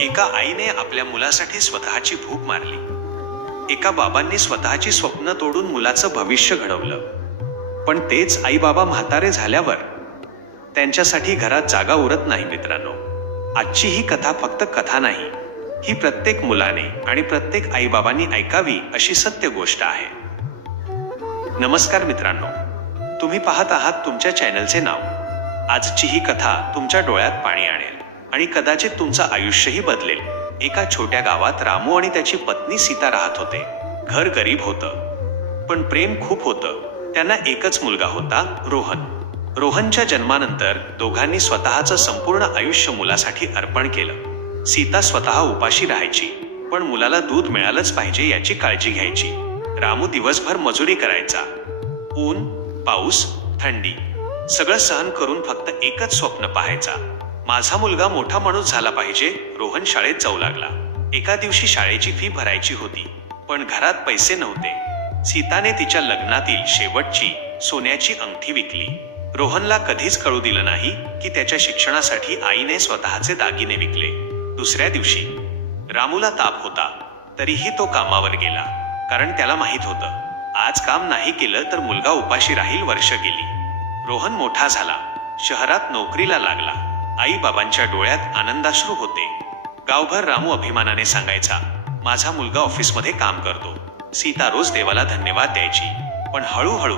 एका आईने आपल्या मुलासाठी स्वतःची भूक मारली। एका बाबांनी स्वतःची स्वप्न तोडून मुलाचं भविष्य घडवलं। पण तेच आई बाबा म्हातारे झाल्यावर त्यांच्यासाठी घरात जागा उरत नाही। मित्रांनो, आजची ही कथा फक्त कथा नाही, ही प्रत्येक मुलाने आणि प्रत्येक आई बाबांनी ऐकावी अशी सत्य गोष्ट आहे। नमस्कार मित्रांनो, तुम्ही पाहत आहात तुमच्या चॅनलचे नाव। आजची ही कथा तुमच्या डोळ्यात पाणी आणेल आणि कदाचित तुमचं आयुष्यही बदलेल। एका छोट्या गावात रामू आणि त्याची पत्नी सीता राहत होते। घर गरीब होतं, पण प्रेम खूप होतं। त्यांना एकच मुलगा होता, रोहन। रोहनच्या जन्मानंतर दोघांनी स्वतःचं संपूर्ण आयुष्य मुलासाठी अर्पण केलं। सीता स्वतः उपाशी राहायची, पण मुलाला दूध मिळालंच पाहिजे याची काळजी घ्यायची। रामू दिवसभर मजुरी करायचा, ऊन, पाऊस, थंडी सगळं सहन करून फक्त एकच स्वप्न पाहायचा, माझा मुलगा मोठा माणूस झाला पाहिजे। रोहन शाळेत जाऊ लागला। एका दिवशी शाळेची फी भरायची होती, पण घरात पैसे नव्हते। सीताने तिच्या लग्नातील शेवटची सोन्याची अंगठी विकली। रोहनला कधीच कळू दिलं नाही की त्याच्या शिक्षणासाठी आईने स्वतःचे दागिने विकले। दुसऱ्या दिवशी रामूला ताप होता, तरीही तो कामावर गेला, कारण त्याला माहित होतं आज काम नाही केलं तर मुलगा उपाशी राहील। वर्ष गेली, रोहन मोठा झाला, शहरात नोकरीला लागला। आई बाबांच्या डोळ्यात आनंदाश्रू होते। गावभर रामू अभिमानाने सांगायचा, माझा मुलगा ऑफिसमध्ये काम करतो। सीता रोज देवाला धन्यवाद द्यायची। पण हळूहळू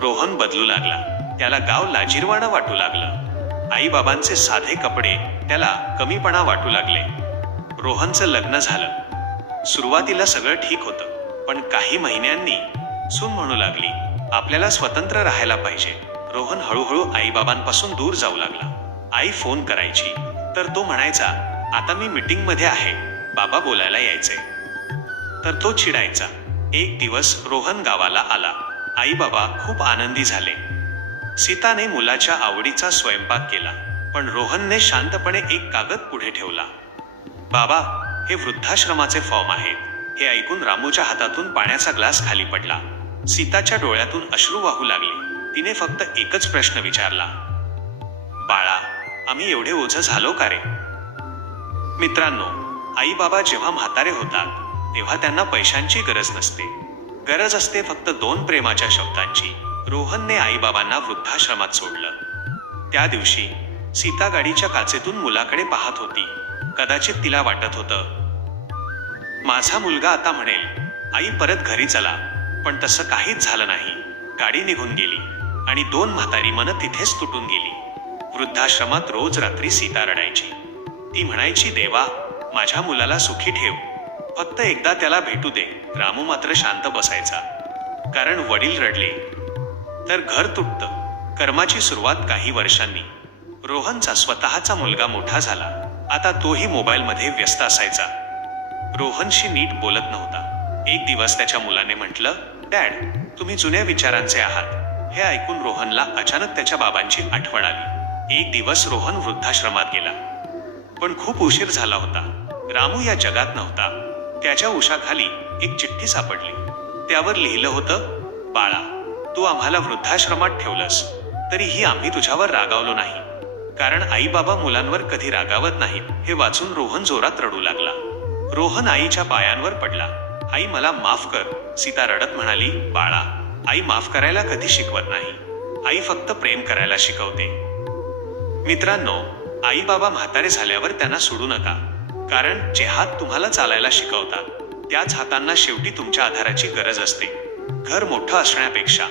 रोहन बदलू लागला। त्याला गाव लाजिरवाणं वाटू लागलं। आई बाबांचे साधे कपडे त्याला कमीपणा वाटू लागले। रोहनचं लग्न झालं। सुरुवातीला सगळं ठीक होतं, पण काही महिन्यांनी सून म्हणू लागली, आपल्याला स्वतंत्र राहायला पाहिजे। रोहन हळूहळू आई बाबांपासून दूर जाऊ लागला। आई फोन करायची तर तो म्हणायचा, आता मी मीटिंग मध्ये आहे, बाबा बोलायला यायचे। तर तो चिडायचा। एक दिवस रोहन गावाला आला। आई बाबा खूप आनंदी झाले। सीताने मुलाच्या आवडीचा स्वयंपाक केला, पण रोहनने शांतपणे एक कागद पुढे ठेवला। बाबा, हे वृद्धाश्रमाचे फॉर्म आहेत। हे ऐकून रामूच्या हातातून पाण्याचा ग्लास खाली पडला। सीताच्या डोळ्यातून अश्रू वाहू लागले। तिने फक्त एकच प्रश्न विचारला, बाळा, आम्ही एवढे ओझं झालो का रे? मित्रांनो, आई बाबा जेव्हा म्हातारे होतात तेव्हा त्यांना पैशांची गरज नसते, गरज असते फक्त दोन प्रेमाच्या शब्दांची। रोहनने आई बाबांना वृद्धाश्रमात सोडलं। त्या दिवशी सीता गाडीच्या काचेतून मुलाकडे पाहत होती। कदाचित तिला वाटत होतं, माझा मुलगा आता म्हणेल, आई परत घरी चला। पण तसं काहीच झालं नाही। गाडी निघून गेली आणि दोन म्हातारी मनं तिथेच तुटून गेली। वृद्धाश्रमात रोज रात्री सीता रडायची। ती म्हणायची, देवा, माझ्या मुलाला सुखी ठेव, फक्त एकदा त्याला भेटू दे। रामू मात्र शांत बसायचा, कारण वडील रडले तर घर तुटतं। कर्माची सुरुवात काही वर्षांनी। रोहनचा स्वतःचा मुलगा मोठा झाला। आता तोही मोबाईलमध्ये व्यस्त असायचा। रोहनशी नीट बोलत नव्हता। एक दिवस त्याच्या मुलाने म्हटलं, डॅड, तुम्ही जुन्या विचारांचे आहात। हे ऐकून रोहनला अचानक त्याच्या बाबांची आठवण आली। एक दिवस रोहन वृद्धाश्रमात गेला, पण खूप उशीर झाला होता। रामू या जगात नव्हता। त्याच्या उशाखाली एक चिठ्ठी सापडली। त्यावर लिहिलं होतं, बाळा, तू आम्हाला वृद्धाश्रमात ठेवलंस, तरीही आम्ही तुझ्यावर रागावलो नाही, कारण आई बाबा मुलांवर कधी रागावत नाहीत। हे वाचून रोहन जोरात रडू लागला। रोहन आईच्या पायांवर पडला। आई, मला माफ कर। सीता रडत म्हणाली, बाळा, आई माफ करायला कधी शिकवत नाही, आई फक्त प्रेम करायला शिकवते। मित्रांनो, आई बाबा म्हातारे झाल्यावर त्यांना सोडू नका, कारण जे हात तुम्हाला चालायला शिकवतात त्याच हातांना शेवटी तुमच्या आधाराची गरज असते। घर मोठं असण्यापेक्षा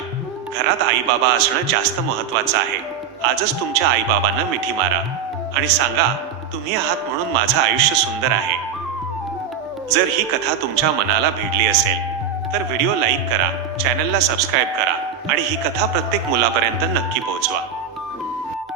घरात आई बाबा असणं जास्त महत्वाचं आहे। आजच तुमच्या आई बाबांना मिठी मारा आणि सांगा, तुम्ही आहात म्हणून माझं आयुष्य सुंदर आहे। जर ही कथा तुमच्या मनाला भिडली असेल तर व्हिडिओ लाईक करा, चॅनलला सबस्क्राईब करा आणि ही कथा प्रत्येक मुलापर्यंत नक्की पोहोचवा।